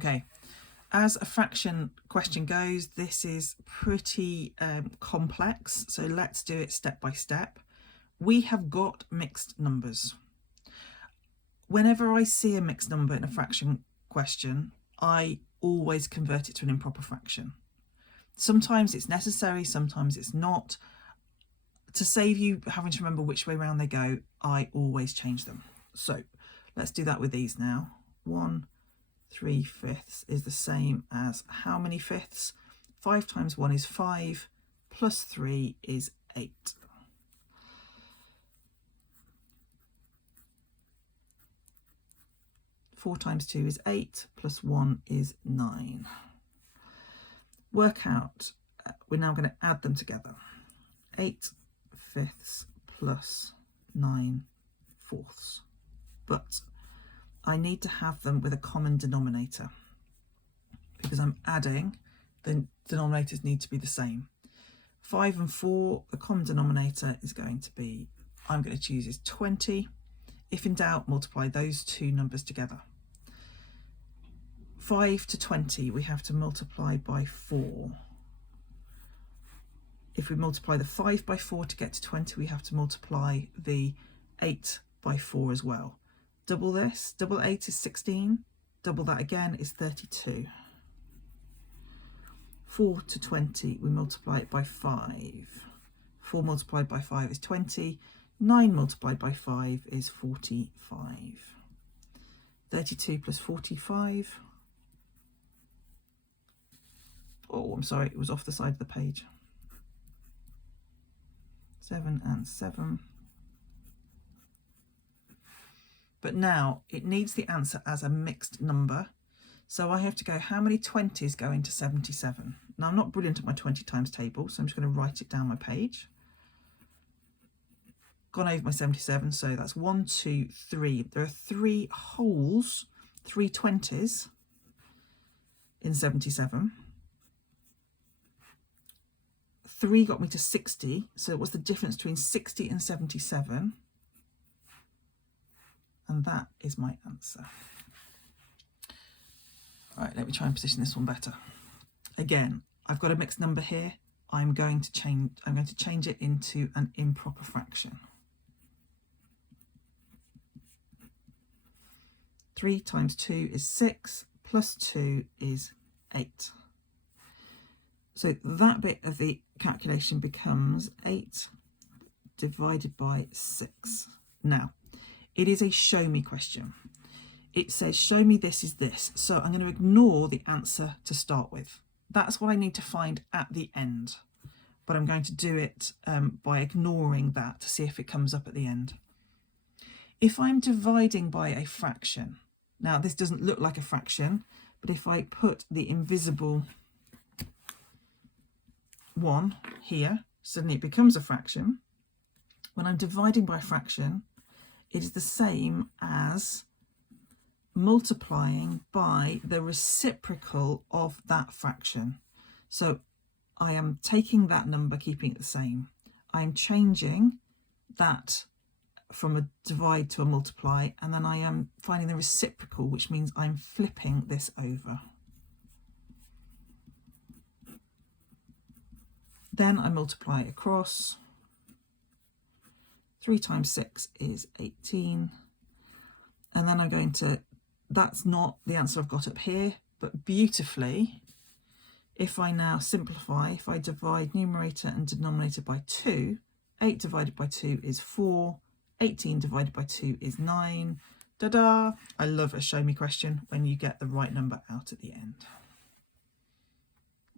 Okay, as a fraction question goes, this is pretty complex, so let's do it step by step. We have got mixed numbers. Whenever I see a mixed number in a fraction question, I always convert it to an improper fraction. Sometimes it's necessary, sometimes it's not. To save you having to remember which way round they go, I always change them. So let's do that with these now. 1 3/5 is the same as how many fifths? 5 times 1 is 5, plus 3 is 8. Four times 2 is 8, plus 1 is 9. Work out, we're now going to add them together. 8/5 plus 9/4. But I need to have them with a common denominator. Because I'm adding, the denominators need to be the same. 5 and 4, the common denominator is going to be, I'm going to choose is 20. If in doubt, multiply those two numbers together. 5 to 20, we have to multiply by 4. If we multiply the 5 by 4 to get to 20, we have to multiply the 8 by 4 as well. Double this, double 8 is 16, double that again is 32. 4 to 20, we multiply it by 5. 4 multiplied by 5 is 20, 9 multiplied by 5 is 45. 32 plus 45. Oh, I'm sorry, it was off the side of the page. 7 and 7. But now it needs the answer as a mixed number. So I have to go, how many 20s go into 77? Now I'm not brilliant at my 20 times table, so I'm just going to write it down my page. Gone over my 77, so that's 1, 2, 3. There are 3 wholes, 3 20s in 77. 3 got me to 60, so what's the difference between 60 and 77? And that is my answer. All right, let me try and position this one better. Again, I've got a mixed number here. I'm going to change it into an improper fraction. 3 times 2 is 6, plus 2 is 8. So that bit of the calculation becomes 8 divided by 6. Now, it is a show me question. It says, show me this is this. So I'm going to ignore the answer to start with. That's what I need to find at the end. But I'm going to do it by ignoring that to see if it comes up at the end. If I'm dividing by a fraction, now this doesn't look like a fraction, but if I put the invisible 1 here, suddenly it becomes a fraction. When I'm dividing by a fraction, it is the same as multiplying by the reciprocal of that fraction. So I am taking that number, keeping it the same. I'm changing that from a divide to a multiply, and then I am finding the reciprocal, which means I'm flipping this over. Then I multiply across. 3 times 6 is 18. And then I'm going to, that's not the answer I've got up here, but beautifully, if I now simplify, if I divide numerator and denominator by 2, 8 divided by 2 is 4, 18 divided by 2 is 9. Da-da! I love a show me question when you get the right number out at the end.